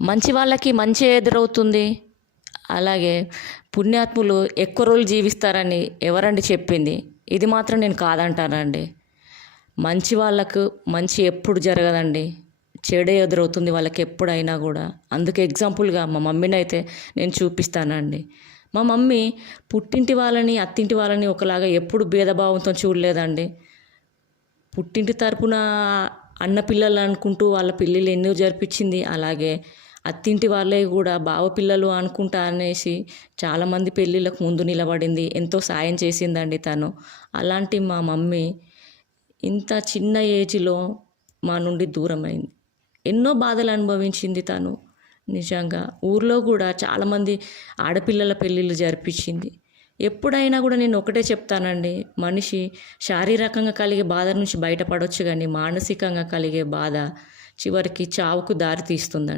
మంచి వాళ్ళకి మంచే ఎదురవుతుంది. అలాగే పుణ్యాత్ములు ఎక్కువ రోజులు జీవిస్తారని ఎవరండి చెప్పింది? ఇది మాత్రం నేను కాదంటానండి. మంచి వాళ్ళకు మంచి ఎప్పుడు జరగదండి. చెడే ఎదురవుతుంది వాళ్ళకి ఎప్పుడైనా కూడా. అందుకే ఎగ్జాంపుల్గా మా మమ్మీని అయితే నేను చూపిస్తానండి. మా మమ్మీ పుట్టింటి వాళ్ళని అత్తింటి వాళ్ళని ఒకలాగా ఎప్పుడు భేదభావంతో చూడలేదండి. పుట్టింటి తరపున అన్న పిల్లలు అనుకుంటూ వాళ్ళ పెళ్ళిళ్ళు ఎన్నో జరిపించింది. అలాగే అత్తింటి వాళ్ళే కూడా బావ పిల్లలు అనుకుంటా అనేసి చాలామంది పెళ్ళిళ్ళకు ముందు నిలబడింది. ఎంతో సాయం చేసిందండి తను. అలాంటి మా మమ్మీ ఇంత చిన్న ఏజ్లో మా నుండి దూరమైంది. ఎన్నో బాధలు అనుభవించింది తను. నిజంగా ఊర్లో కూడా చాలామంది ఆడపిల్లల పెళ్ళిళ్ళు జరిపించింది. ఎప్పుడైనా కూడా నేను ఒకటే చెప్తానండి, మనిషి శారీరకంగా కలిగే బాధ నుంచి బయటపడవచ్చు కానీ మానసికంగా కలిగే బాధ చివరికి చావుకు దారి తీస్తుందండి.